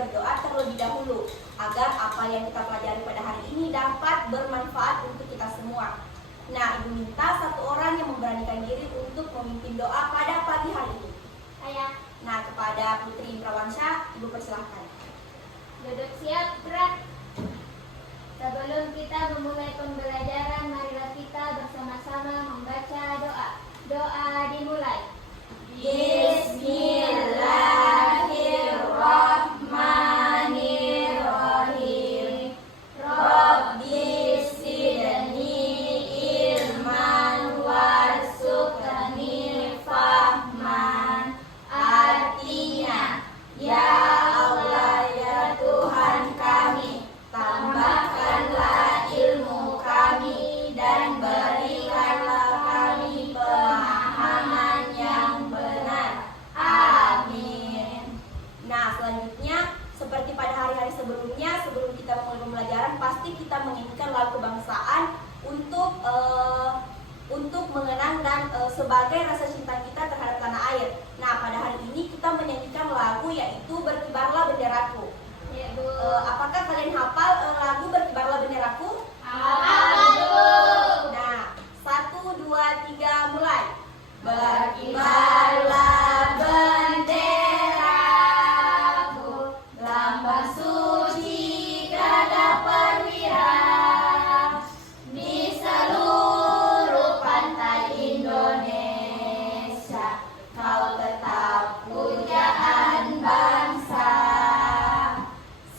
berdoa terlebih dahulu agar apa yang kita pelajari pada hari ini dapat bermanfaat untuk kita semua. Nah, Ibu minta satu orang yang memberanikan diri untuk memimpin doa pada pagi hari ini. Saya. Nah, kepada Putri Indrawansyah, Ibu persilahkan. Duduk siap, gerak. Sebelum kita memulai pembelajaran, marilah kita bersama-sama membaca doa. Doa dimulai. Bismillahirrahmanirrahim. Rabbi zidni ilman warzuqni fahman. Artinya, ya Allah, ya Tuhan kami, tambahkanlah ilmu kami dan berikanlah kami pemahaman yang benar. Amin. Nah, selanjutnya seperti pada hari-hari sebelumnya, sebelum kita mulai pembelajaran, pasti kita menyanyikan lagu kebangsaan untuk mengenang dan sebagai rasa cinta kita terhadap tanah air. Nah, pada hari ini kita menyanyikan lagu yaitu Berkibarlah Benderaku. Ya, Bu. Apakah kalian hafal lagu Berkibarlah Benderaku? Hafal, Bu. Nah, 1, 2, 3, mulai. Berkibarlah benderaku, lambang suci gagah perwira, di seluruh pantai Indonesia, kau tetap pujaan bangsa.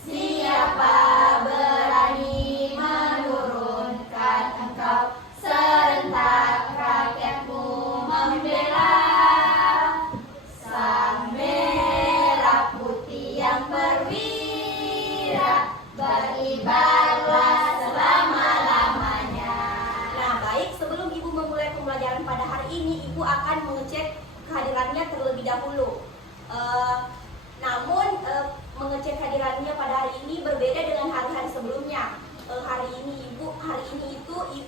Siapa berani menurunkan engkau, serentak rakyatmu membela. Sang merah putih yang perwira, beribarlah selama-lamanya. Nah, baik, sebelum Ibu memulai pembelajaran pada hari ini, Ibu akan mengecek kehadirannya terlebih dahulu. Namun mengecek kehadirannya pada hari ini berbeda dengan hari-hari sebelumnya. Hari ini Ibu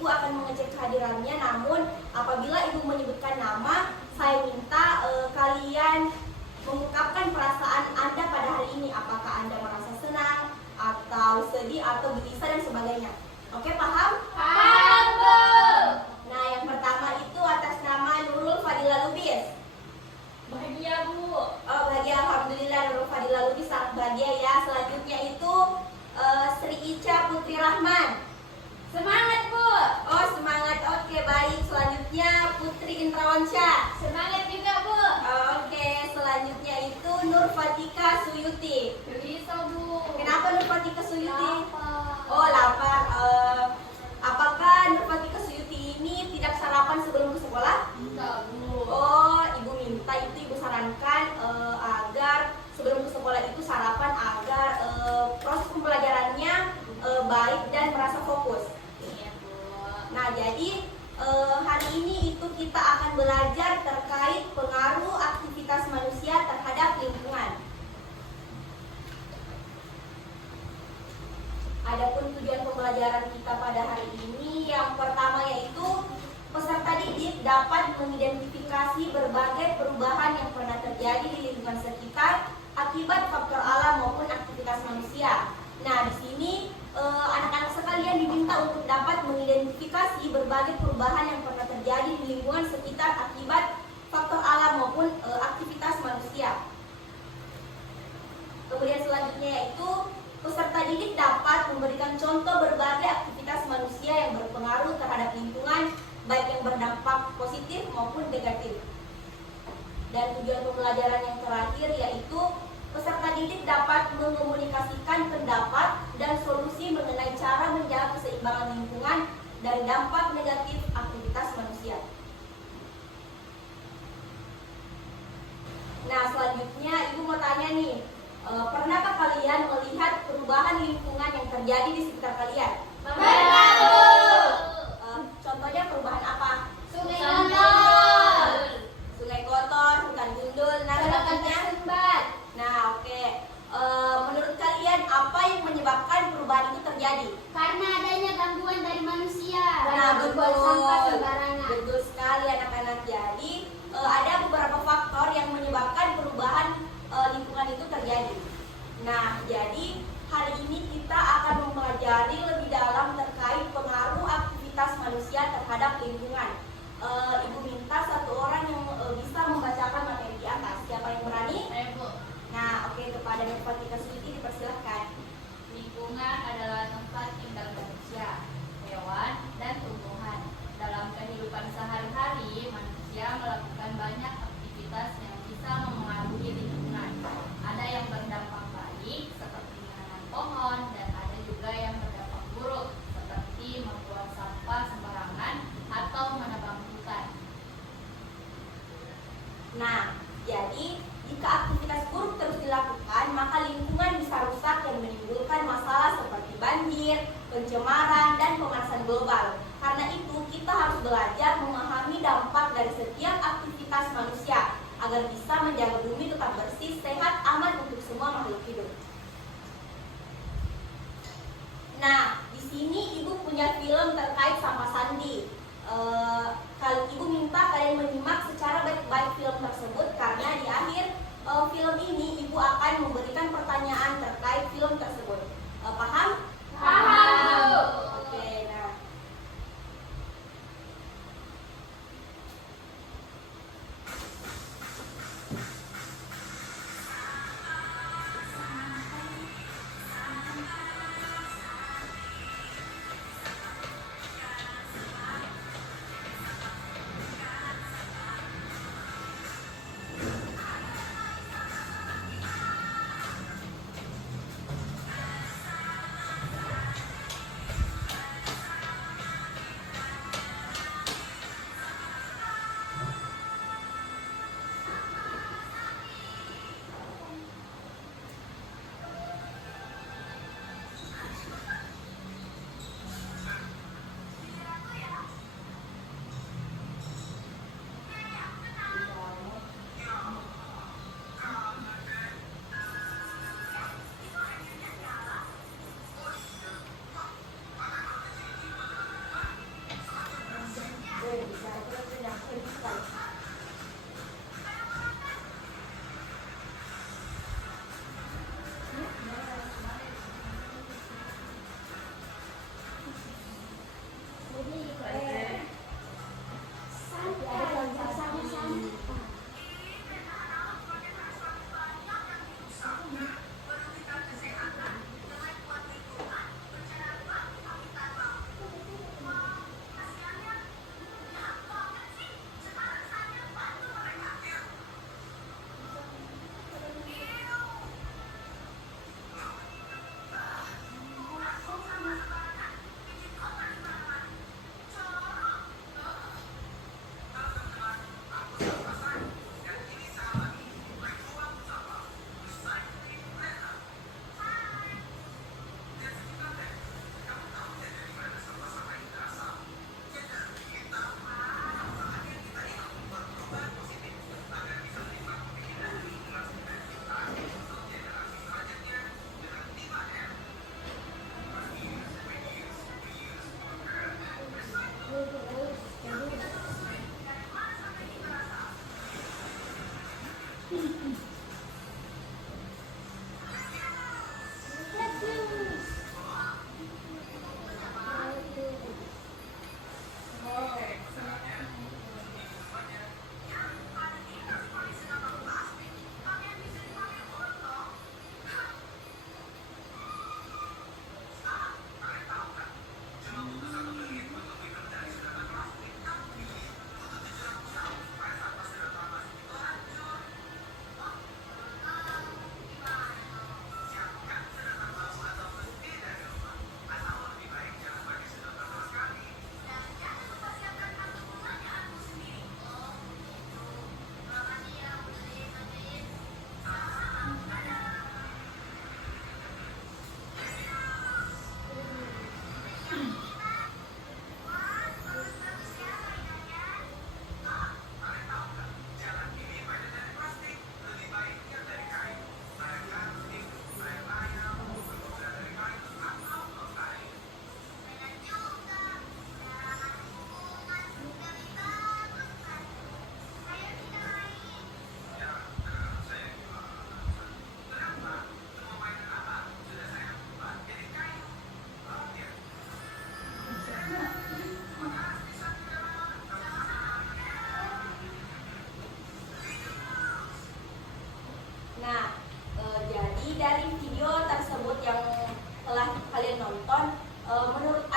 akan mengecek kehadirannya, namun apabila Ibu menyebutkan nama, saya minta kalian mengungkapkan perasaan Anda pada hari ini. Apakah Anda merasa senang, atau sedih, atau gelisah, dan sebagainya. Oke, paham? Paham, Bu. Nah, yang pertama itu atas nama Nurul Fadila Lubis. Bahagia, Bu. Oh, bahagia, alhamdulillah. Nurul Fadila Lubis sangat bahagia ya. Selanjutnya itu Sri Ica Putri Rahman. Semangat, Bu. Oh, semangat. Oke, baik. Selanjutnya Putri Indrawansyah. Semangat juga, Bu. Oke, selanjutnya itu Nur Fatika Suyuti. Gelisah, Bu. Kenapa Nur Fatika Suyuti? Lapar. Oh, lapar. Apakah Nur Fatika Suyuti ini tidak sarapan sebelum ke sekolah? Enggak, Bu. Oh, Ibu minta itu, Ibu sarankan agar sebelum ke sekolah itu sarapan agar proses pembelajarannya baik dan merasa fokus. Iya, Bu. Nah, jadi hari ini itu kita akan belajar terkait pengaruh aktivitas manusia terhadap lingkungan. Adapun tujuan pembelajaran kita pada hari ini, yang pertama yaitu peserta didik dapat mengidentifikasi berbagai perubahan yang pernah terjadi di lingkungan sekitar akibat faktor alam maupun aktivitas manusia. Nah, di sini anak-anak sekalian diminta untuk dapat mengidentifikasi berbagai perubahan yang pernah terjadi di lingkungan sekitar akibat faktor alam maupun aktivitas manusia. Kemudian selanjutnya yaitu peserta didik dapat memberikan contoh berbagai aktivitas manusia yang berpengaruh terhadap lingkungan, baik yang berdampak positif maupun negatif. Dan tujuan pembelajaran yang terakhir yaitu peserta didik dapat mengomunikasikan pendapat dan solusi mengenai cara menjaga keseimbangan lingkungan dari dampak negatif aktivitas manusia. Nah, selanjutnya Ibu mau tanya nih, pernahkah kalian melihat perubahan lingkungan yang terjadi di sekitar kalian? Pernah, Bu. Contohnya perubahan apa? Sungai kotor. Sungai kotor, hutan gundul. Nah, selanjutnya. Sumbat. Nah, oke. Menurut kalian apa yang menyebabkan perubahan itu terjadi? Karena adanya gangguan dari manusia. Nah, Membuat sampah sembarangan. betul sekali anak-anak. Jadi ada beberapa faktor yang menyebabkan perubahan lingkungan itu terjadi. Nah, jadi hari ini kita akan mempelajari lebih dalam terkait pengaruh aktivitas manusia terhadap lingkungan. Ibu minta satu orang yang bisa membacakan materi di atas. Siapa yang berani? Saya, Bu. Nah, oke, kepada Nurfatika Suti dipersilahkan. Lingkungan adalah tempat tinggal manusia, hewan, dan tumbuhan. Dalam kehidupan sehari-hari, manusia melakukan banyak aktivitas yang bisa memengaruhi lingkungan. Ada yang berdampak baik, seperti menanam pohon, dan ada juga yang berdampak buruk, seperti membuang sampah sembarangan atau menebang hutan. Nah, jadi jika aktivitas buruk terus dilakukan, maka lingkungan bisa rusak dan menimbulkan masalah seperti banjir, pencemaran, dan pemanasan global. Karena itu, kita harus belajar memahami dampak dari setiap aktivitas manusia agar bisa menjaga bumi tetap bersih, sehat, aman untuk semua makhluk hidup. Nah, di sini Ibu punya film terkait sampah Sandi. Kalau Ibu minta kalian menyimak secara baik-baik film tersebut karena di akhir film ini Ibu akan memberikan pertanyaan terkait film tersebut. Paham? Paham. Oke, nah.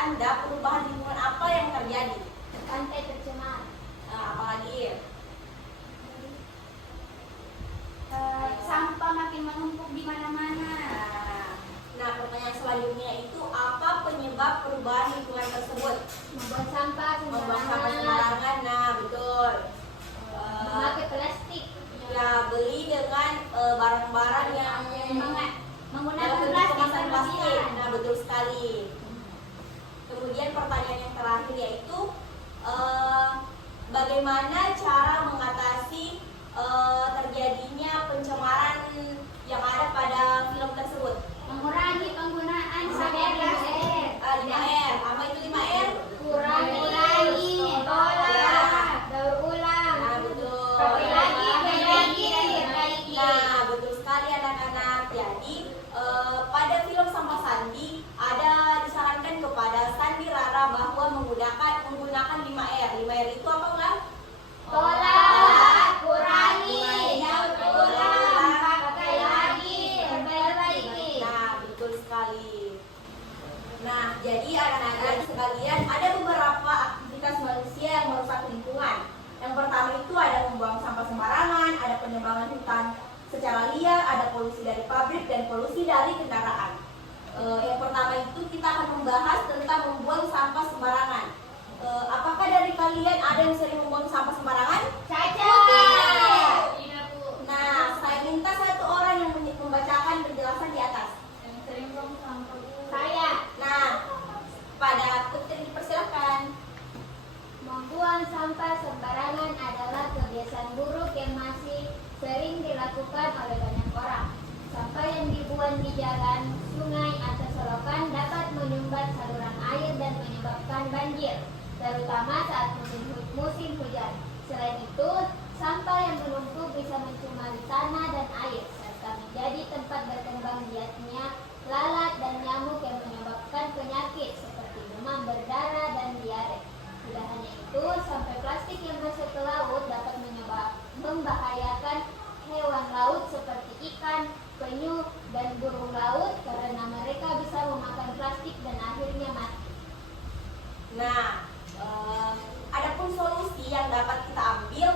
Anda, perubahan lingkungan apa yang terjadi? Pantai tercemar. Nah, apalagi? Sampah makin menumpuk di mana-mana. Nah, pertanyaan selanjutnya itu apa penyebab perubahan lingkungan tersebut? Membuang sampah Membuang sampah sembarangan. sembarangan. Nah, betul. Memakai plastik. Ya, beli dengan barang-barang yang Menggunakan dalam bentuk plastik kemasan plastik. berlebihan. Nah, betul sekali. Kemudian pertanyaan yang terakhir yaitu bagaimana cara mengatasi terjadinya pencemaran yang ada pada film tersebut? Mengurangi penggunaan sampah plastik. 5R. Apa itu 5R? Kurangi, olah, daur ulang. Nah, betul. Pakai lagi, dan perbaiki. Nah, betul sekali anak-anak. Jadi, pada film Sampah Sandi ada disarankan kepada Sandi Rara bahwa menggunakan 5R. 5R itu apa, Ulang? Olah, kurangi, daur ulang, pakai lagi, perbaiki. Nah, betul sekali. Nah, jadi anak-anak sekalian, ada beberapa aktivitas manusia yang merusak lingkungan. Yang pertama itu ada membuang sampah sembarangan, ada penebangan hutan secara liar, ada polusi dari pabrik dan polusi dari kendaraan. Yang pertama itu kita akan membahas tentang membuang sampah sembarangan. Apakah dari kalian ada yang sering membuang sampah sembarangan? Caca. Iya, Bu. Nah, saya minta satu orang yang membacakan penjelasan di atas. Yang sering buang sampah, Bu. Saya. Nah, pada Putri dipersilakan. Membuang sampah sembarangan adalah kebiasaan buruk yang masih sering dilakukan oleh banyak orang. Sampah yang dibuang di jalan, sungai, atau selokan dapat menyumbat saluran air dan menyebabkan banjir, terutama saat musim hujan. Selain itu, sampah yang menumpuk bisa mencemari tanah dan air, serta menjadi tempat berkembang biaknya lalat dan nyamuk yang menyebabkan penyakit seperti demam berdarah dan diare. Tidak hanya itu, sampah plastik yang masuk ke laut dapat membahayakan hewan laut seperti ikan, penyu, dan burung laut karena mereka bisa memakan plastik dan akhirnya mati. Nah, adapun solusi yang dapat kita ambil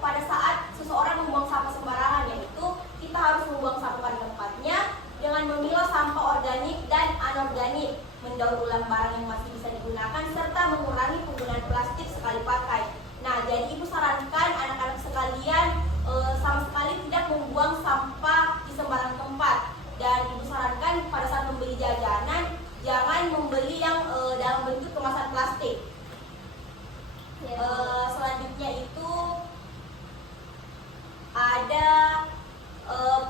pada saat seseorang membuang sampah sembarangan, yaitu kita harus membuang sampah pada tempatnya dengan memilah sampah organik dan anorganik, mendaur ulang barang yang masih bisa digunakan, serta mengurangi penggunaan plastik sekali pakai. Nah, jadi Ibu sarankan anak-anak sekalian sama sekali tidak membuang sampah di sembarang tempat. Dan Ibu sarankan pada saat membeli jajanan, jangan membeli yang dalam bentuk kemasan plastik. Selanjutnya itu ada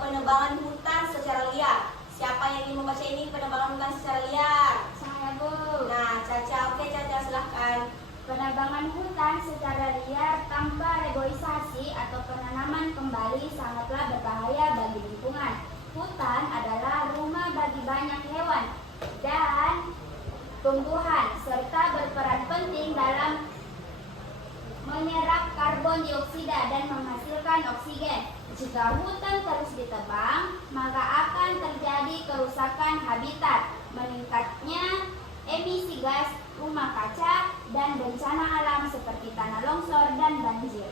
penebangan hutan secara liar. Siapa yang ingin membaca ini, penebangan hutan secara liar? Saya, Bu. Nah, Caca, oke Caca, silahkan. Penebangan hutan secara liar tanpa reboisasi atau penanaman kembali sangatlah berbahaya bagi lingkungan. Hutan adalah rumah bagi banyak hewan dan tumbuhan, serta berperan penting dalam menyerap karbon dioksida dan menghasilkan oksigen. Jika hutan terus ditebang, maka akan terjadi kerusakan habitat, meningkatnya emisi gas rumah kaca, dan bencana alam seperti tanah longsor dan banjir.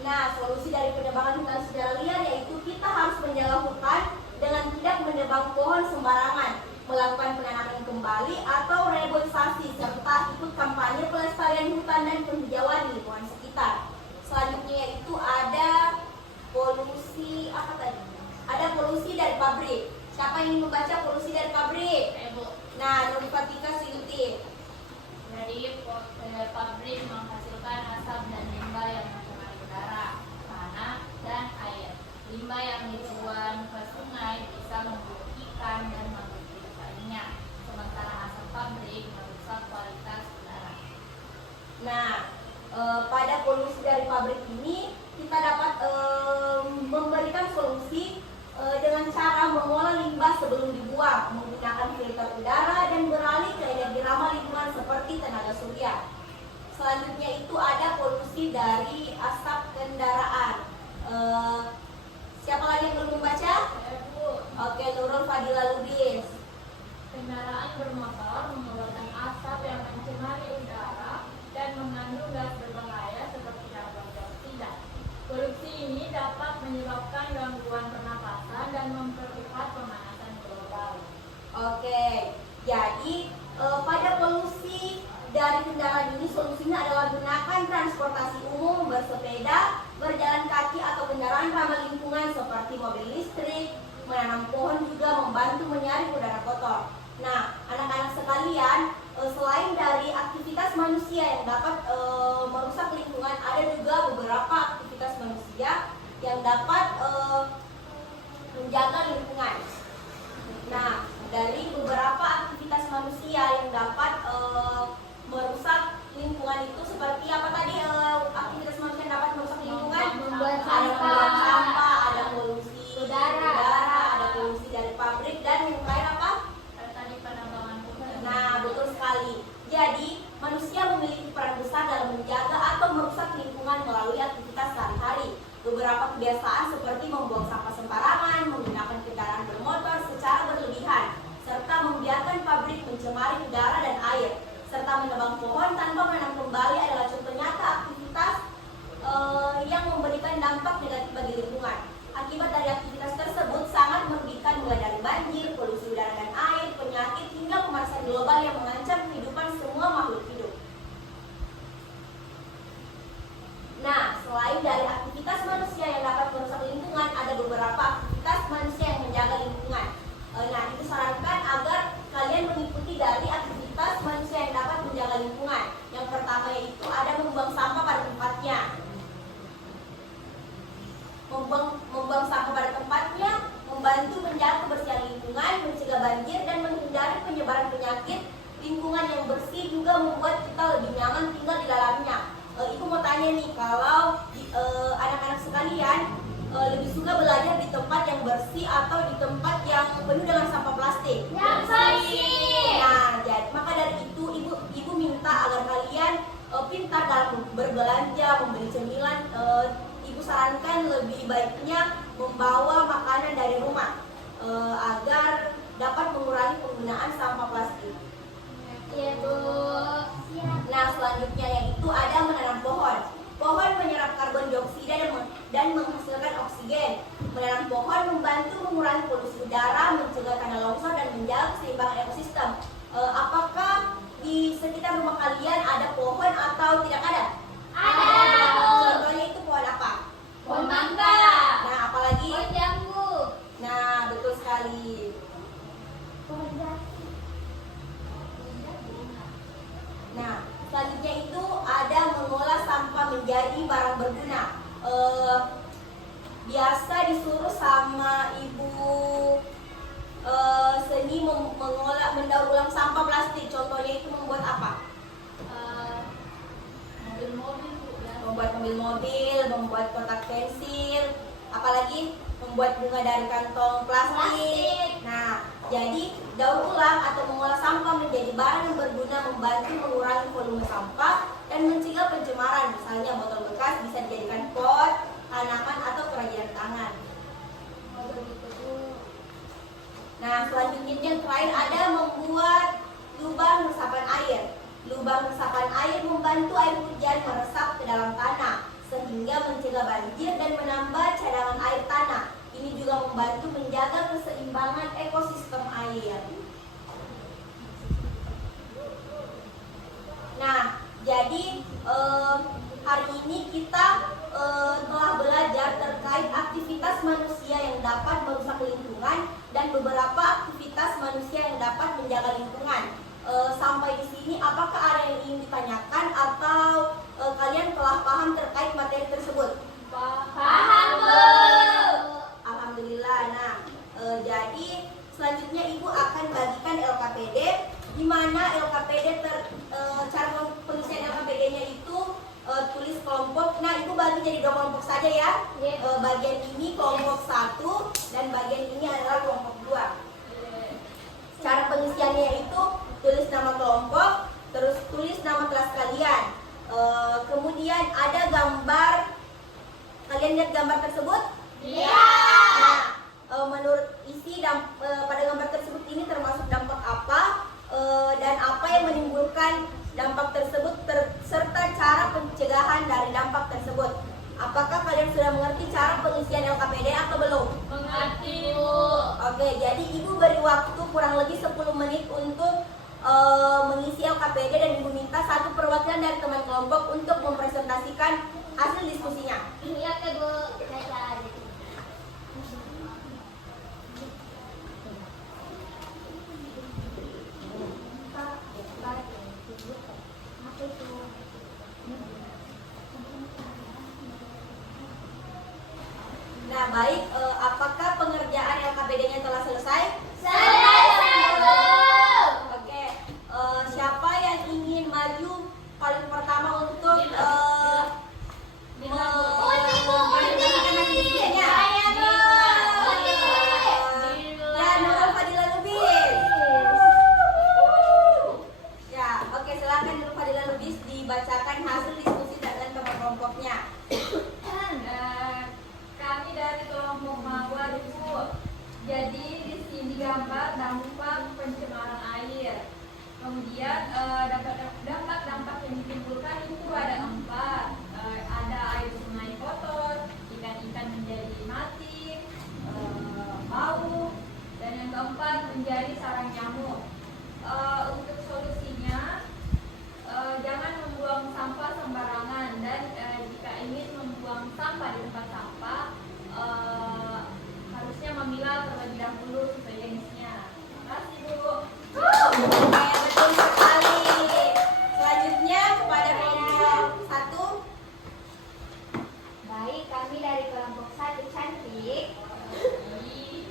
Nah, solusi dari penebangan hutan secara liar yaitu kita harus menjaga hutan dengan tidak menebang pohon sembarangan, melakukan penanaman kembali atau reboisasi, serta ikut kampanye pelestarian hutan dan penghijauan di lingkungan sekitar. Selanjutnya yaitu ada polusi apa tadi? Ada polusi dari pabrik. Siapa yang ingin membaca polusi dari pabrik? Bu. Nah, Nur Fatika Siluti. Jadi pabrik menghasilkan asap dan limbah yang mencemari udara, tanah, dan air. Limbah yang dibuang ke sungai bisa membunuh ikan dan makhluk hidup lainnya, sementara asap pabrik merusak kualitas udara. Nah, pada polusi dari pabrik ini kita dapat memberikan solusi dengan cara mengolah limbah sebelum dibuang, menggunakan filter udara, dan beralih ke energi ramah lingkungan seperti tenaga surya. Selanjutnya itu ada polusi dari asap kendaraan. Siapa lagi yang belum membaca? Oke, Nurul Fadila Ludi. kendaraan bermotor mengeluarkan asap yang mencemari udara dan mengandung gas berbahaya seperti karbon dioksida. Polusi ini dapat menyebabkan gangguan pernapasan dan mempercepat pemanasan global. Oke, jadi pada polusi dari kendaraan ini solusinya adalah gunakan transportasi umum, bersepeda, berjalan kaki atau kendaraan ramah lingkungan seperti mobil listrik, menanam pohon juga membantu menyaring udara kotor. Nah, anak-anak sekalian, selain dari aktivitas manusia yang dapat merusak lingkungan, ada juga beberapa aktivitas manusia yang dapat menjaga lingkungan. Nah, dari beberapa aktivitas manusia yang dapat merusak lingkungan itu seperti apa tadi aktivitas manusia yang dapat merusak lingkungan? Membuat Ada membuat sampah, ada polusi Udara. ada polusi dari pabrik, dan yang terakhir apa? Tadi penambangan hutan. Nah, betul sekali. Jadi, manusia memiliki peran besar dalam menjaga atau merusak lingkungan melalui aktivitas sehari-hari. Beberapa kebiasaan seperti membuang sampah sembarangan, menggunakan kendaraan bermotor secara berlebihan, serta membiarkan pabrik mencemari udara dan air, serta menebang pohon tanpa menanam kembali adalah contoh nyata aktivitas yang memberikan dampak negatif bagi lingkungan. Akibat dari aktivitas tersebut sangat merugikan, mulai dari banjir, polusi udara dan air, penyakit, hingga pemanasan global yang mengancam kehidupan semua makhluk hidup. Nah, selain dari aktivitas manusia yang dapat merusak lingkungan, ada beberapa aktivitas manusia yang menjaga lingkungan. Nah, itu sarankan agar kalian mengikuti dari aktivitas manusia yang dapat menjaga lingkungan. Yang pertama yaitu ada membuang sampah pada tempatnya. Membuang sampah pada tempatnya membantu menjaga kebersihan lingkungan, mencegah banjir, dan menghindari penyebaran penyakit. Lingkungan yang bersih juga membuat kita lebih nyaman tinggal di dalamnya. Ibu mau tanya nih, kalau anak-anak sekalian lebih suka belajar di tempat yang bersih atau di tempat yang penuh dengan sampah plastik? Yang bersih. Nah, maka dari itu ibu minta agar kalian pintar dalam berbelanja, membeli cemilan. Ibu sarankan lebih baiknya membawa makanan dari rumah agar dapat mengurangi penggunaan sampah plastik. Iya, Bu. Siap. Nah, selanjutnya yaitu ada menanam pohon. Pohon menyerap karbon dioksida dan menghasilkan oksigen. Menanam pohon membantu mengurangi polusi udara, mencegah tanah longsor, dan menjaga keseimbangan ekosistem. Apakah di sekitar rumah kalian ada pohon atau tidak ada? Ada. Contohnya itu pohon apa? Pohon mangga. Nah, apalagi? Pohon jambu. Nah, betul sekali. Pohon jati. Nah, selanjutnya itu ada mengolah sampah menjadi barang berguna. Biasa disuruh sama ibu seni mendaur ulang sampah plastik. Contohnya itu membuat apa? Mobil-mobil, Bu, ya. Membuat mobil, membuat kotak pensil, apalagi membuat bunga dari kantong plastik. Nah, jadi daur ulang atau mengolah sampah menjadi barang yang berguna membantu mengurangi volume sampah dan mencegah pencemaran. Misalnya botol bekas bisa dijadikan pot, tanaman, atau kerajinan tangan. Nah, selanjutnya yang terakhir ada membuat lubang resapan air. Lubang resapan air membantu air hujan meresap ke dalam tanah sehingga mencegah banjir dan menambah cadangan air tanah. Ini juga membantu menjaga keseimbangan ekosistem air. Nah, jadi hari ini kita telah belajar terkait aktivitas manusia yang dapat merusak lingkungan dan beberapa aktivitas manusia yang dapat menjaga lingkungan. Sampai di sini, apakah ada yang ingin ditanyakan atau kalian telah paham terkait materi tersebut? Paham, Bu. Alhamdulillah. Nah, jadi selanjutnya Ibu akan bagikan LKPD, di mana LKPD cara pengisian LKPD-nya itu tulis kelompok. Nah, Ibu bagi jadi 2 kelompok saja ya. Bagian ini kelompok 1 dan bagian ini adalah kelompok 2. Cara pengisiannya itu tulis nama kelompok, terus tulis nama kelas kalian. Kemudian ada gambar. Kalian lihat gambar tersebut? Iya. Nah, menurut isi pada gambar tersebut ini termasuk dampak apa? Mengerti, Bu. Oke, jadi Ibu beri waktu kurang lebih 10 menit untuk mengisi LKPD dan Ibu minta satu perwakilan dari teman kelompok untuk mempresentasikan hasil diskusinya. Iya ke Bu, saya apa itu? Nah, baik, apakah pengerjaan LKPD-nya telah selesai? Oke, siapa yang ingin maju paling pertama untuk mempresentasikan hasil diskusinya? Ya, Nurul Fadila Lubis. Ya, oke, silakan Nurul Fadila Lubis dibacakan hasil diskusi dengan teman kelompoknya. Kami dari kelompok Mawar, Bu. Jadi di sini gambar dampak pencemaran air. Kemudian dampak-dampak yang ditimbulkan itu ada 4. Ada air sungai kotor, ikan-ikan menjadi mati, bau, dan yang keempat menjadi sarang nyamuk. Untuk solusinya, jangan membuang sampah sembarangan dan jika ingin membuang sampah di tempat sampah harusnya memilah terlebih dahulu sesuai jenisnya. Terima kasih, Bu. Oke, betul sekali. Selanjutnya kepada kelompok 1. Baik, kami dari kelompok 1 cantik.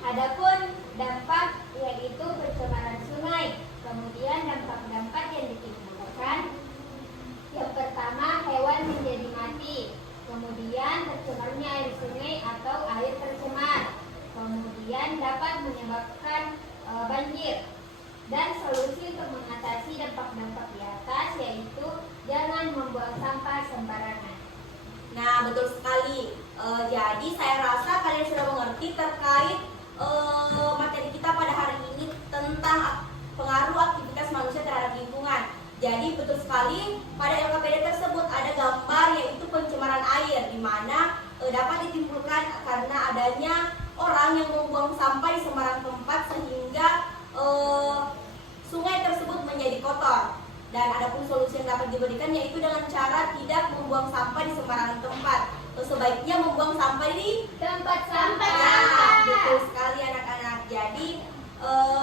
Adapun dampak yaitu pencemaran sungai. Kemudian dampak-dampak yang ditimbulkan. Yang pertama, hewan menjadi mati. Kemudian tercemarnya air sungai atau air tercemar. Kemudian dapat menyebabkan banjir. Dan solusi untuk mengatasi dampak-dampak di atas yaitu jangan membuang sampah sembarangan. Nah, betul sekali. Jadi saya rasa kalian sudah mengerti terkait materi kita pada hari ini tentang pengaruh aktivitas manusia terhadap lingkungan. Jadi betul sekali pada LKPD tersebut ada gambar yaitu pencemaran air, di mana dapat ditimbulkan karena adanya orang yang membuang sampah di sembarang tempat sehingga sungai tersebut menjadi kotor. Dan adapun solusi yang dapat diberikan yaitu dengan cara tidak membuang sampah di sembarang tempat. Sebaiknya membuang sampah di Tempat sampah. Nah, betul sekali anak-anak. Jadi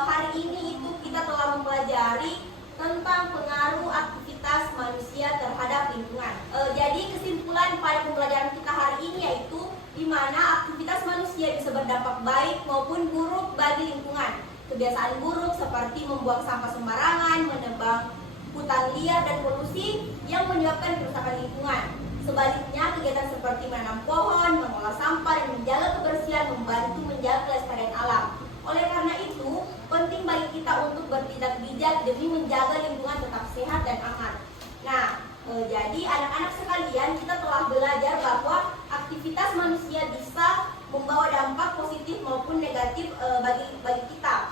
hari ini itu kita telah mempelajari tentang pengaruh aktivitas manusia terhadap lingkungan. Jadi kesimpulan pada pembelajaran kita hari ini yaitu di mana aktivitas manusia bisa berdampak baik maupun buruk bagi lingkungan. Kebiasaan buruk seperti membuang sampah sembarangan, menebang hutan liar dan polusi yang menyebabkan kerusakan lingkungan. Sebaliknya, kegiatan seperti menanam pohon, mengolah sampah, dan menjaga kebersihan membantu menjaga kelestarian alam. Oleh karena itu, penting bagi kita untuk bertindak bijak demi menjaga lingkungan tetap sehat dan aman. Nah, jadi anak-anak sekalian, kita telah belajar bahwa aktivitas manusia bisa membawa dampak positif maupun negatif bagi kita.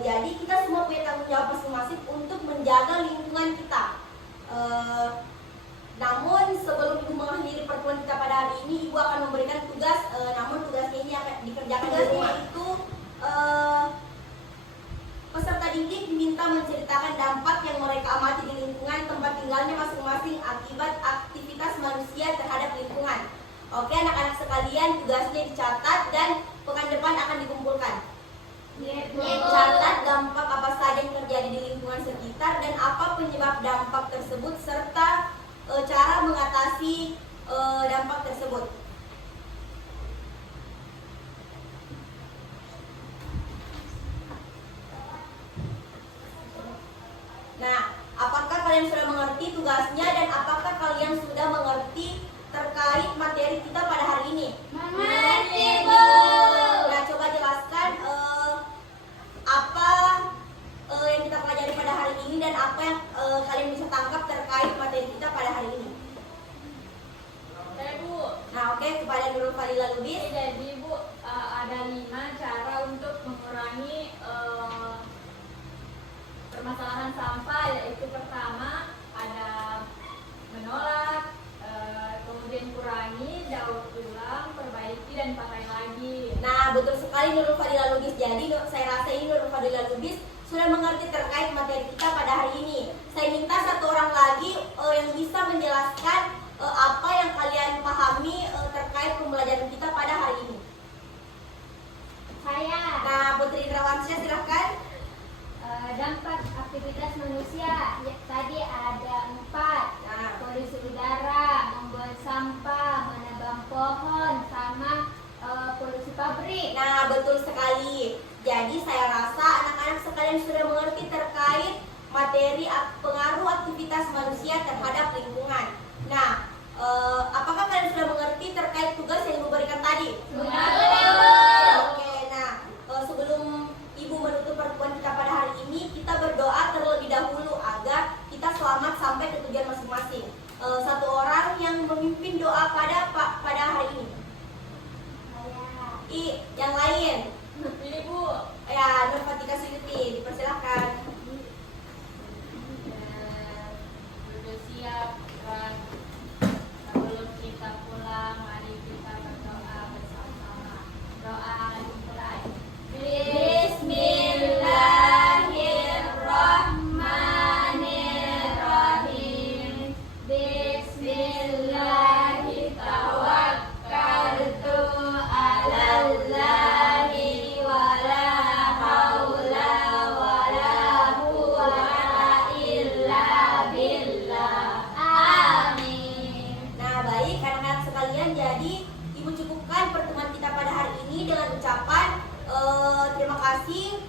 Jadi kita semua punya tanggung jawab masing-masing untuk menjaga lingkungan kita. Namun sebelum Ibu mengakhiri pertemuan kita pada hari ini, Ibu akan memberikan tugas. Namun tugasnya ini akan dikerjakan yaitu peserta didik diminta menceritakan dampak yang mereka amati di lingkungan tempat tinggalnya masing-masing akibat aktivitas manusia terhadap lingkungan. Oke anak-anak sekalian, tugasnya dicatat dan pekan depan akan dikumpulkan. Catat dampak apa saja yang terjadi di lingkungan sekitar dan apa penyebab dampak tersebut serta cara mengatasi dampak tersebut. Nah, apakah kalian sudah mengerti tugasnya dan apakah kalian sudah mengerti terkait materi kita pada hari ini? Mengerti, Bu. Nah, coba jelaskan apa yang kita pelajari pada hari ini dan apa yang kalian bisa tangkap terkait materi kita pada hari ini. Bu. Nah, oke, kepada Nurul Fadila Lubis. Jadi Bu, ada 5 cara untuk mengurangi permasalahan sampah, yaitu pertama ada menolak, kemudian kurangi, daur ulang, perbaiki dan dipakai lagi. Nah, betul sekali Nurul Fadila Lubis. Jadi saya rasa ini Nurul Fadila Lubis sudah mengerti terkait materi kita pada hari ini. Saya minta satu orang lagi yang bisa menjelaskan apa yang kalian pahami terkait pembelajaran kita pada hari ini. Saya. Nah, Putri Indrawansyah silahkan. Dampak aktivitas manusia tadi ada 4. Nah. Polusi udara, membuang sampah, menebang pohon, sama polusi pabrik. Nah, betul sekali. Jadi saya rasa anak-anak sekalian sudah mengerti terkait materi pengaruh aktivitas manusia terhadap lingkungan. Nah, apakah kalian sudah mengerti terkait tugas yang diberikan tadi? Oke, nah sebelum Ibu menutup pertemuan kita pada hari ini, kita berdoa terlebih dahulu agar kita selamat sampai ke tujuan masing-masing. Satu orang yang memimpin doa pada hari ini. Yang lain. Ini Bu. Ya, Nur Fatika Suyuti, dipersilahkan. Sudah siap kan? Sebelum kita pulang, mari kita berdoa bersama-sama. Doa dimulai. Bismillahirrahmanirrahim. Bismillahirrahmanirrahim. Alallahi wala haula wala quwwata illa billah. Amin. Nah, baik anak-anak sekalian, jadi Ibu cukupkan pertemuan kita pada hari ini dengan ucapan terima kasih